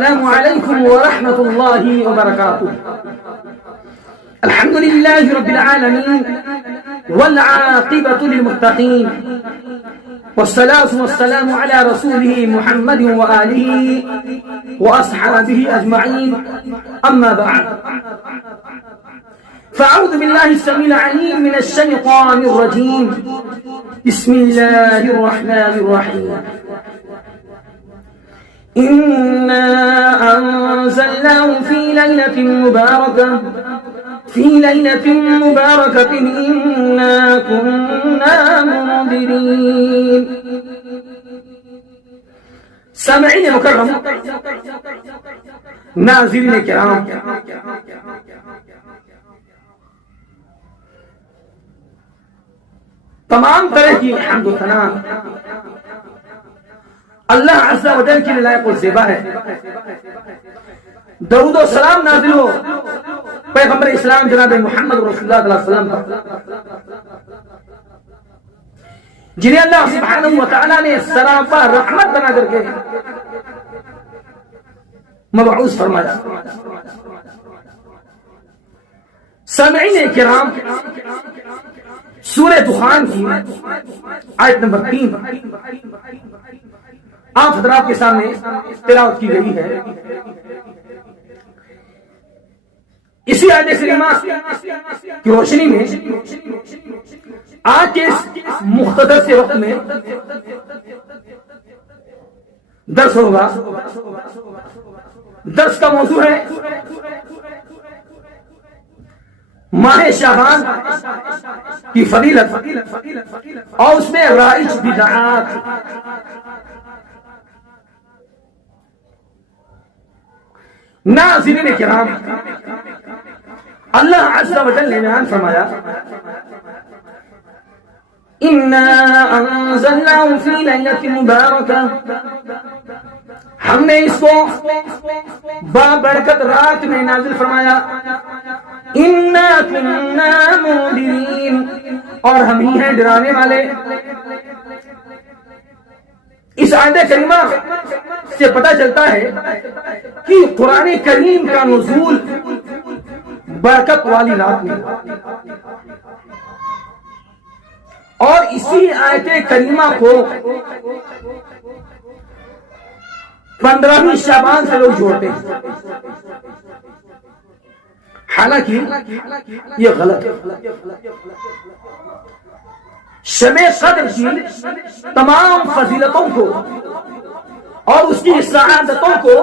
السلام علیکم ورحمۃ اللہ وبرکاتہ. الحمد لله رب العالمين والعاقبة للمتقين والصلاة والسلام على رسوله محمد وآله وأصحابه أجمعين. أما بعد فأعوذ بالله السميع العليم من الشيطان الرجيم. بسم الله الرحمن الرحيم. إنا أنزلناه في ليلة مباركة إنا كنا منذرين. سامعین مکرم، ناظرین کرام، تمام طرح کی حمد و ثنا اللہ عز و جل کی لائق و زیبا ہے. درود و سلام نازل ہو پیغمبر اسلام جناب محمد رسول اللہ صلی اللہ علیہ وسلم پر، جنہیں اللہ سبحانہ و تعالیٰ نے سراپا رحمت بنا کر کے مبعوث فرمایا. سامعین کرام، سورہ دخان کی آیت نمبر 3 آپ حضرات کے سامنے تلاوت کی گئی ہے. اسی آیت کریمہ کی روشنی میں آج کے اس مختصر سے وقت میں درس ہوگا. درس کا موضوع ہے ماہ شعبان کی فضیلت اور اس میں رائج بدعات. ناظرین کرام، اللہ عز و جل نے بیان فرمایا اِنَّا أَنزَلْنَاهُ فِي لَيْلَةٍ مُبَارَكَةٍ، ہم نے اس کو بابرکت رات میں نازل فرمایا. اِنَّا كُنَّا مُنذِرِينَ، اور ہم ہی ہیں ڈرانے والے. اس آیت کریمہ سے پتہ چلتا ہے کہ قرآن کریم کا نزول برکت والی رات میں، اور اسی آیت کریمہ کو 15ویں شعبان سے لوگ جوڑتے ہیں. حالانکہ یہ غلط ہے. شب قدر کی تمام فضیلتوں کو اور اس کی سعادتوں کو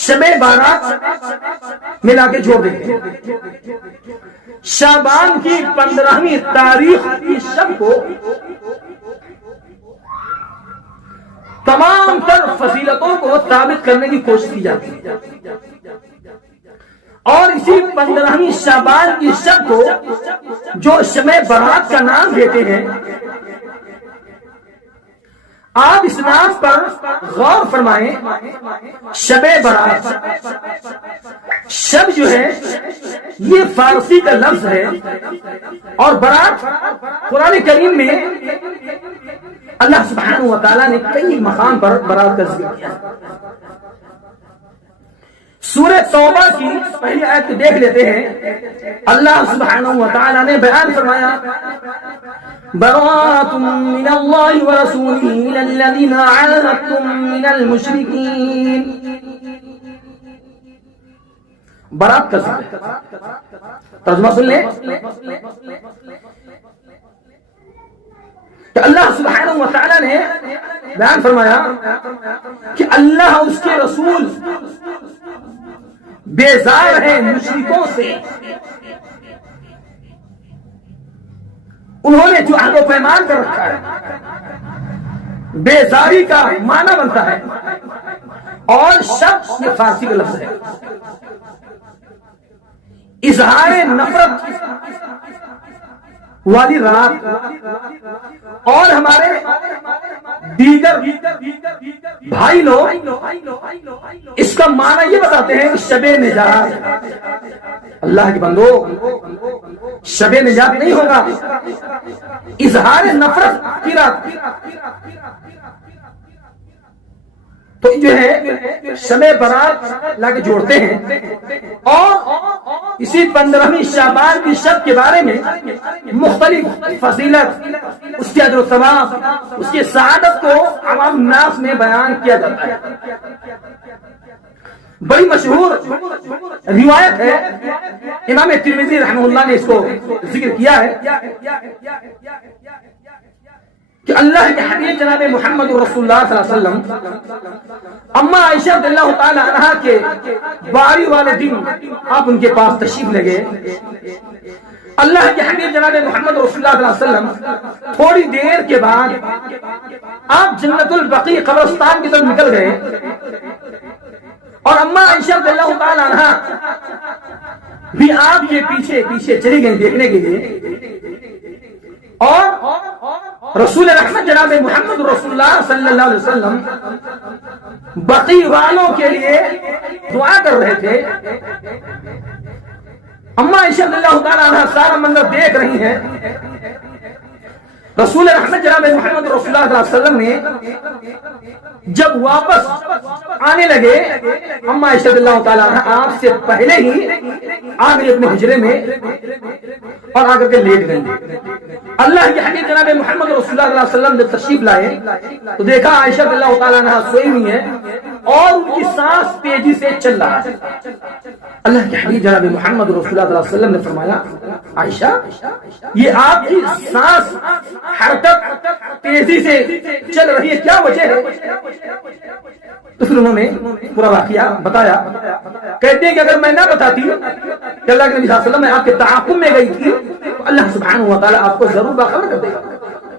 شب بارات ملا کے جوڑ دیتے ہیں. شعبان کی 15ویں تاریخ کی شب کو تمام تر فضیلتوں کو ثابت کرنے کی کوشش کی جاتی ہے، اور اسی 15ویں شعبان کی شب کو جو شب برات کا نام دیتے ہیں، آپ اس نام پر غور فرمائیں. شب برات، شب جو ہے یہ فارسی کا لفظ ہے، اور برات قرآن کریم میں اللہ سبحانہ و تعالیٰ نے کئی مقام پر برات کا ذکر کیا. سورہ توبہ کی پہلی آیت دیکھ لیتے ہیں. اللہ سبحانہ و تعالیٰ نے بیان فرمایا براءۃ من اللہ ورسولہ الی الذین عاہدتم من المشرکین. برات کا ذکر. ترجمہ سن لیں کہ اللہ سبحانہ و تعالیٰ نے بیان فرمایا کہ اللہ اس کے رسول بیزار ہیں مشرکوں سے. انہوں نے جو عہد و پیمان کر رکھا ہے، بیزاری کا معنی بنتا ہے، اور شب یہ فارسی کا لفظ ہے. اظہار نفرت والی رات، اور ہمارے دیگر بھائی لوگ اس کا معنی یہ بتاتے ہیں کہ شب نجات. اللہ کے بندو، شب نجات نہیں ہوگا، اظہار نفرت کی رات. تو جو ہے شب برات لا کے جوڑتے ہیں، اور اسی 15ویں شعبان کی شب کے بارے میں مختلف فضیلت، اس کے اجر و ثواب، اس کی سعادت کو عوام الناس میں بیان کیا جاتا ہے۔ بڑی مشہور روایت ہے، امام ترمذی رحمہ اللہ نے اس کو ذکر کیا ہے کہ اللہ کے حبیب جناب محمد رسول اللہ صلی اللہ علیہ وسلم اما عائشہ رضی اللہ تعالی عنہا کے باری والے دن آپ ان کے پاس تشریف لے گئے۔ اللہ کے حبیب جناب محمد رسول اللہ صلی اللہ علیہ وسلم تھوڑی دیر کے بعد آپ جنت البقیع قبرستان کی طرف نکل گئے، اور اما عائشہ رضی اللہ تعالی عنہا بھی آپ کے پیچھے پیچھے چلی گئی دیکھنے کے لیے، اور رسول رحمت جناب محمد رسول اللہ صلی اللہ علیہ وسلم بقیع والوں کے لیے دعا کر رہے تھے۔ اما عائشہ رضی اللہ تعالی عنہا سارا منظر دیکھ رہی ہیں۔ رسول رحمت جناب محمد رسول اللہ صلی اللہ علیہ وسلم نے جب واپس آنے لگے، اما عائشہ رضی اللہ تعالی عنہا آپ سے پہلے ہی آ گئی اپنے حجرے میں اور آ کر کے لیٹ گئی۔ اللہ کے حبیب جناب محمد رسول اللہ صلی اللہ علیہ وسلم جب تشریف لائے تو دیکھا عائشہ رضی اللہ تعالی عنہا سوئی ہوئی ہے اور ان کی سانس تیزی سے چل رہا ہے۔ اللہ کے حبیب جناب محمد رسول اللہ صلی اللہ علیہ وسلم نے فرمایا، عائشہ یہ آپ کی سانس حرکت تیزی سے چل رہی ہے، کیا وجہ ہے؟ تو پھر انہوں نے پورا واقعہ بتایا۔ کہتے ہیں کہ اگر میں نہ بتاتی کہ اللہ کے نبی صلی اللہ علیہ وسلم میں آپ کے تعاقب میں گئی تھی تو اللہ سبحانہ و تعالیٰ آپ کو ضرور باخبر کر دے گا،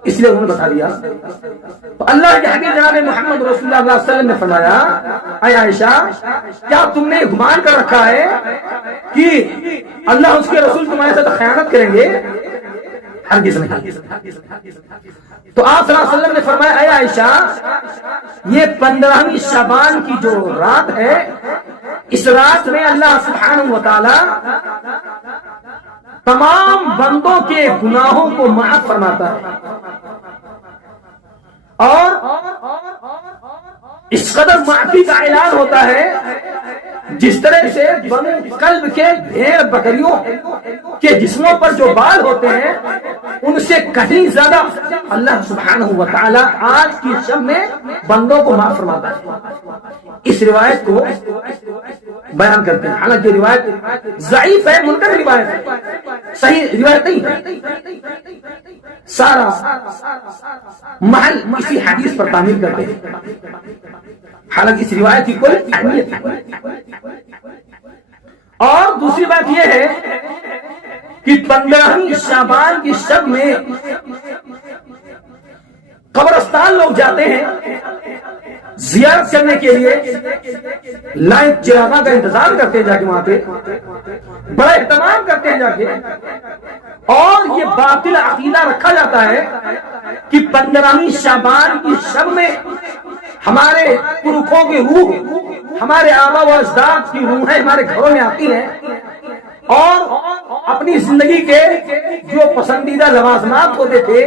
اس لیے انہوں نے بتا دیا۔ تو اللہ کے حبیب جناب محمد رسول اللہ صلی اللہ علیہ وسلم نے فرمایا، اے عائشہ کیا تم نے گمان کر رکھا ہے کہ اللہ اس کے رسول تمہارے ساتھ خیانت کریں گے؟ ہرگز نہیں۔ تو آپ صلی اللہ علیہ وسلم نے فرمایا، اے عائشہ یہ 15ویں شعبان کی جو رات ہے، اس رات میں اللہ سبحانہ و تعالی تمام بندوں کے گناہوں کو معاف فرماتا ہے، اور اس قدر معافی کا اعلان ہوتا ہے جس طرح سے بنو قلب کے بھیڑ بکریوں کے جسموں پر جو بال ہوتے ہیں ان سے کہیں زیادہ اللہ سبحانہ و تعالی آج کی شب میں بندوں کو معاف فرماتا ہے۔ اس روایت کو بیان کرتے ہیں، حالانکہ روایت ضعیف ہے، منکر روایت ہے، صحیح روایت نہیں ہے۔ سارا محل اسی حدیث پر تعمیر کرتے ہیں، حالانکہ اس روایت کی کوئی اہمیت نہیں۔ اور دوسری بات یہ ہے کہ 15ویں شعبان کی شب میں قبرستان لوگ جاتے ہیں زیارت کرنے کے لیے، لائن چراغاں کا انتظار کرتے ہیں، جا کے وہاں پہ بڑا اہتمام کرتے ہیں جا کے، اور یہ باطل عقیدہ رکھا جاتا ہے کہ 15ویں شعبان کی شب میں ہمارے پرکھوں کی روح، ہمارے آبا و اجداد کی روحیں ہمارے گھروں میں آتی ہیں اور اپنی زندگی کے جو پسندیدہ لوازمات ہوتے تھے،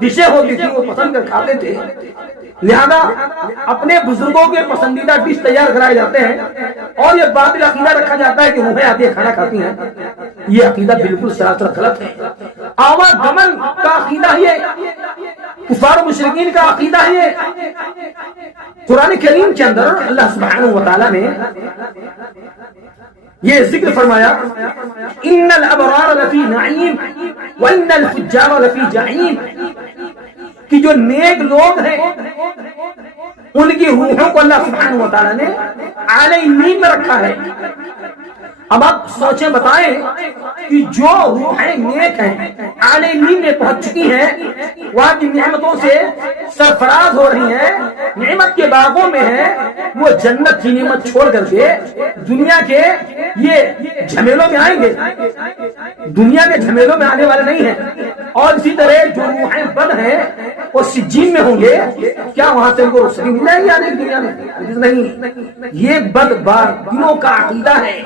ڈشیں ہوتی تھی، وہ پسند کر کھاتے تھے، لہذا اپنے بزرگوں کے پسندیدہ ڈش تیار کرائے جاتے ہیں، اور یہ باطل عقیدہ رکھا جاتا ہے کہ روحیں آتی ہیں کھانا کھاتی ہیں۔ یہ عقیدہ بالکل سراسر غلط ہے۔ آواگمن کا عقیدہ یہ، کفار و مشرکین کا عقیدہ یہ۔ قرآن کریم کے اندر اللہ سبحانہ و تعالیٰ نے یہ ذکر فرمایا، ان الابرار لفی نعیم وان الفجار لفی جحیم، کہ جو نیک لوگ ہیں ان کی روحوں کو اللہ سبحانہ و تعالیٰ نے اعلی علین میں رکھا ہے۔ اب آپ سوچیں، بتائیں کہ جو روحیں نیک ہیں، اعلی علین میں پہنچ چکی ہیں، وہاں کی نعمتوں سے سرفراز ہو رہی ہیں، نعمت کے باغوں میں ہیں، وہ جنت کی نعمت چھوڑ کر کے دنیا کے یہ جھمیلوں میں آئیں گے؟ دنیا کے جھمیلوں میں آنے والے نہیں ہیں۔ اور اسی طرح جو روحیں بد ہیں وہ سجین میں ہوں گے، کیا وہاں سے ان کو رخصتی مل جائے گی آنے کی دنیا میں؟ نہیں، یہ بدباطنوں کا عقیدہ ہے،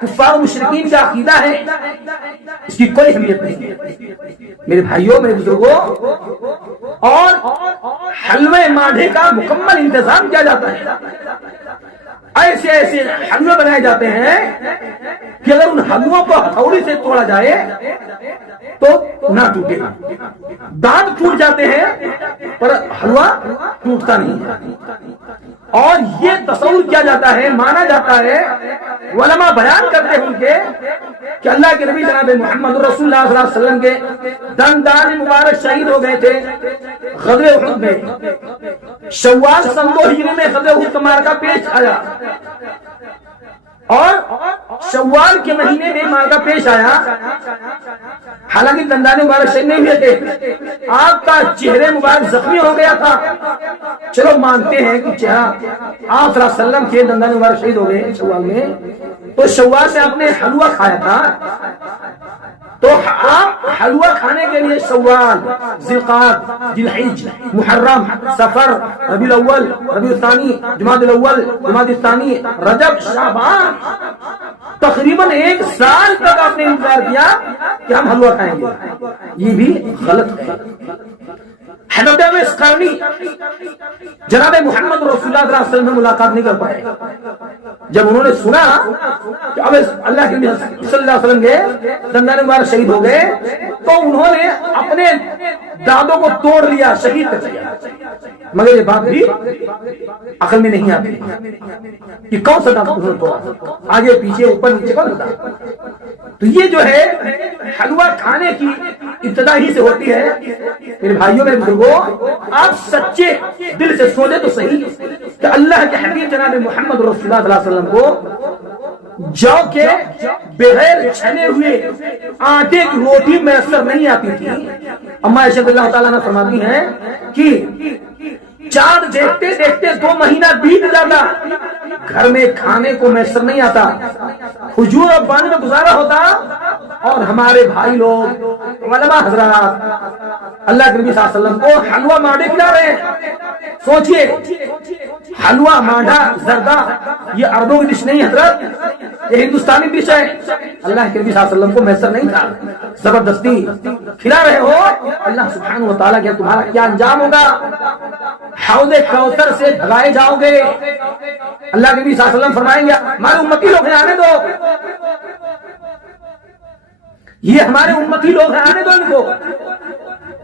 کفار و مشرکین کا عقیدہ ہے، اس کی کوئی اہمیت نہیں میرے بھائیوں، میرے بزرگوں۔ اور حلوے ماڈھے کا مکمل انتظام کیا جاتا ہے، ایسے ایسے حلوے بنائے جاتے ہیں کہ اگر ان حلووں کو ہتھوڑی سے توڑا جائے تو نہ ٹوٹے گا، دانت ٹوٹ جاتے ہیں پر حلوہ ٹوٹتا نہیں۔ اور یہ تصور کیا جاتا ہے، مانا جاتا ہے، علماء بیان کرتے ہیں کہ اللہ کے نبی جناب محمد رسول اللہ صلی اللہ علیہ وسلم کے دندان مبارک شہید ہو گئے تھے غزوہ احد میں، شوال سن 2 ہجری میں غزوہ احد کا معرکہ پیش آیا، اور شوال کے مہینے میں معرکہ پیش آیا، حالانکہ دندان مبارک شہید نہیں ہوئے تھے، آپ کا چہرے مبارک زخمی ہو گیا تھا، چلو مانتے ہیں کہ چہرہ آپ صلی اللہ علیہ وسلم کے دندان مبارک شہید ہو گئے شوال میں، تو شوال سے آپ نے حلوہ کھایا تھا، تو آپ حلوہ کھانے کے لیے شوال، ذوالقعدہ، ذی الحجہ، محرم، سفر، ربیع الاول، ربیع الثانی، جمادی الاول، جمادی الثانی، رجب، شعبان، تقریباً 1 سال تک آپ نے انتظار کیا کہ ہم حلوہ کھائیں گے، یہ بھی غلط ہے۔ حضرت اویس قرنی جناب محمد رسول اللہ صلی اللہ علیہ وسلم سے ملاقات نہیں کر پائے، جب انہوں نے سنا کہ اویس اللہ کے نبی صلی اللہ علیہ وسلم کے دندان مبارک شہید ہو گئے، تو انہوں نے اپنے دانتوں کو توڑ لیا، شہید کر دیا، مگر یہ بات بھی عقل میں نہیں آتی کہ کون سا دانت انہوں نے توڑا، آگے پیچھے اوپر نیچے کا ہوتا۔ تو یہ جو ہے حلوہ کھانے کی ابتدا ہی سے ہوتی ہے میرے بھائیوں، میرے بزرگوں، آپ سچے دل سے سوچے تو صحیح کہ اللہ کے حبیب جناب محمد رسول اللہ صلی اللہ علیہ وسلم کو جو کے بغیر چھنے ہوئے آٹے کی روٹی میسر نہیں آتی تھی۔ اما عائشہ رضی اللہ تعالیٰ عنہ فرماتی ہیں کہ چاند دیکھتے دیکھتے 2 مہینہ بیت جاتا، گھر میں کھانے کو میسر نہیں آتا، کھجور اور پانی میں گزارا ہوتا، اور ہمارے بھائی لوگ علماء حضرات اللہ کے نبی صلی اللہ علیہ وسلم کو حلوہ مانڈے کھلا رہے ہیں۔ سوچئے، حلوہ مانڈا زردہ یہ عربوں کی ڈش نہیں حضرت، یہ ہندوستانی ڈش ہے، اللہ کے نبی صلی اللہ علیہ وسلم کو میسر نہیں تھا، زبردستی کھلا رہے ہو، اللہ سبحانہ و تعالیٰ کیا تمہارا کیا انجام ہوگا، حوض کوثر سے بھگائے جاؤ گے۔ اللہ کے نبی صلی اللہ علیہ وسلم فرمائیں گے ہمارے امتی لوگ ہیں، آنے دو، یہ ہمارے امتی لوگ ہیں، آنے دو ان کو۔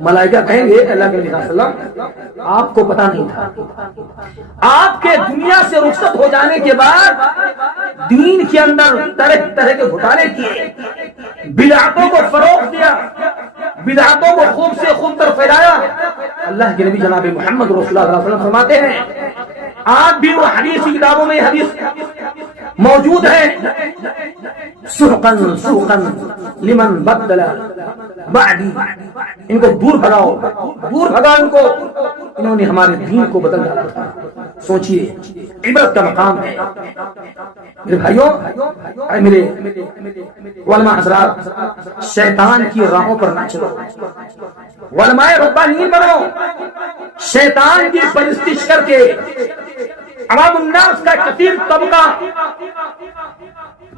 ملائکہ کہیں گے اللہ کے نبی صلی اللہ علیہ وسلم آپ کو پتا نہیں تھا، آپ کے دنیا سے رخصت ہو جانے کے بعد دین کے اندر طرح طرح کے گھوٹالے کیے، بدعتوں کو فروغ دیا، بدعتوں کو خوب سے خوب تر پھیلایا۔ اللہ کے نبی جناب محمد رسول اللہ صلی اللہ علیہ وسلم فرماتے ہیں، آج بھی وہ حدیث کی کتابوں میں حدیث موجود ہے، سحقاً سحقاً لمن بدل بعدی، ان کو دور بھگاؤ، دور بھگاؤ ان کو، انہوں نے ہمارے دین کو بدل ڈالا تھا۔ سوچئے، عبرت کا مقام ہے میرے بھائیوں، اے میرے علماء حضرات، شیطان کی راہوں پر نہ چلو، علماء ربانیین بنو، شیطان کی پرستش کر کے عوام الناس کا کثیر طبقہ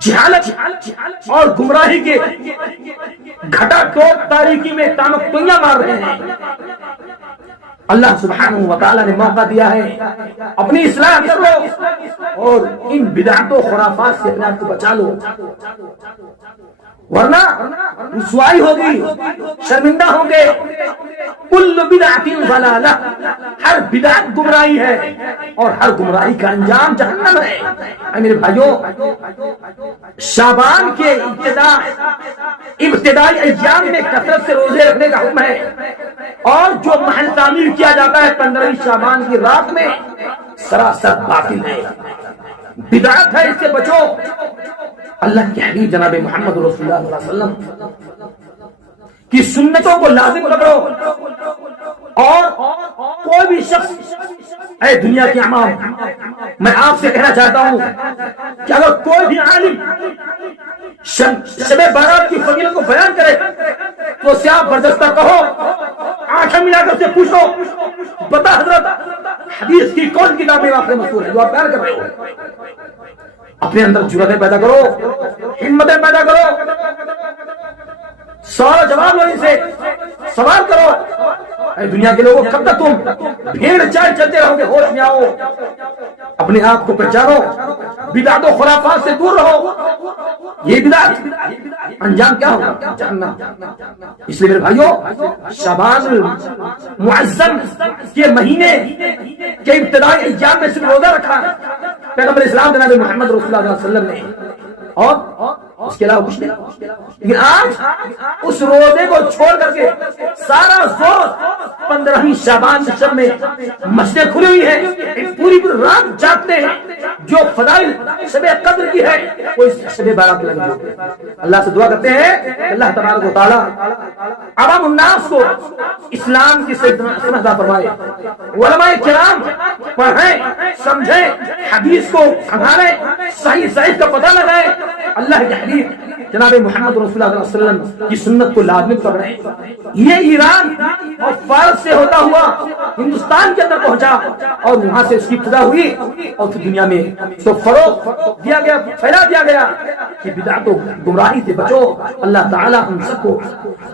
جہالت اور گمراہی کے گھٹا ٹوپ تاریکی میں تانکتویاں مار رہے ہیں۔ اللہ سبحانہ و تعالیٰ نے موقع دیا ہے، اپنی اصلاح کر لو اور ان بدعت و خرافات سے اپنے آپ کو بچا لو، ورنہ رسوائی ہوگی، شرمندہ ہوں گے۔ کل بدعت ضلالہ، ہر بدعت گمراہی ہے اور ہر گمراہی کا انجام جہنم ہے۔ اے میرے بھائیوں، شعبان کے ابتدائی ایام میں کثرت سے روزے رکھنے کا حکم ہے، اور جو محل تعمیر کیا جاتا ہے 15ویں شعبان کی رات میں، سراسر باطل ہے، بدعت ہے، اس سے بچو۔ اللہ کے حبیب جناب محمد رسول اللہ صلی اللہ علیہ وسلم کی سنتوں کو لازم پکڑو، اور کوئی بھی شخص، اے دنیا کے عوام، میں آپ سے کہنا چاہتا ہوں کہ اگر کوئی بھی عالم شب بارات کی فضیلت کو بیان کرے تو اسے آپ بردستہ کہو آنکھیں ملا کر سے پوچھو بتا حضرت حدیث کی کون کتاب میں واقع مشہور ہے جو آپ بیان کر رہے ہو؟ اپنے اندر جرأتیں پیدا کرو، ہمتیں پیدا کرو، سوال جواب لو، ان سے سوال کرو۔ اے دنیا کے لوگوں، کب تک تم بھیڑ چال چلتے رہو گے؟ ہوش میں آؤ، اپنے آپ کو پہچانو، بدعت و خرافات سے دور رہو۔ یہ بدعت انجام کیا ہوگا جاننا۔ اس لیے میرے بھائیوں، شعبان المعظم کے مہینے کے ابتدائی ایام میں صرف روزہ رکھا پیغمبر اسلام جناب محمد رسول اللہ صلی اللہ علیہ وسلم نے، اور اس کے علاوہ کچھ نہیں۔ لیکن آج اس روزے کو چھوڑ کر کے سارا زور 15ویں شعبان شب میں مسجدیں کھلی ہوئی ہیں، پوری پوری رات جاگتے ہیں۔ جو فضائل شب قدر کی ہے وہ اس شب بارات میں لگی۔ اللہ سے دعا کرتے ہیں کہ اللہ تبارک و تعالی عوام الناس کو اسلام کی سمجھ عطا فرمائے، علماء کرام پڑھیں سمجھیں، حدیث کو سنبھالیں، صحیح صحیح کا پتہ لگائیں، اللہ کے حبیب جناب محمد رسول اللہ صلی اللہ علیہ وسلم کی سنت کو لازم پکڑیں۔ یہ ایران اور فارس سے ہوتا ہوا ہندوستان کے اندر پہنچا اور وہاں سے اس کی ابتدا ہوئی اور پھر دنیا میں تو فروغ دیا گیا، پھیلا دیا گیا کہ بدعت و گمراہی سے بچو۔ اللہ تعالی ہم سب کو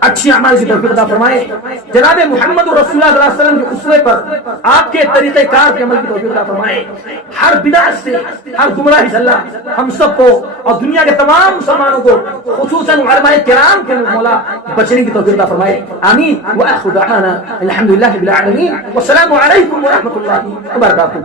اچھی اعمال کی توفیق عطا فرمائے، جناب محمد رسول اللہ صلی اللہ علیہ وسلم کے اسوے پر آپ کے طریقہ کار کے عمل کی توفیق عطا فرمائے۔ ہر بدعت سے، ہر گمراہی سے اللہ ہم سب کو اور دنیا کے تمام مسلمانوں کو خصوصاً علماء کرام کے مولا بچنے کی توفیق عطا فرمائے، آمین۔ وآخر دعوانا الحمد للہ رب العالمین، والسلام علیکم ورحمۃ اللہ وبرکاتہ۔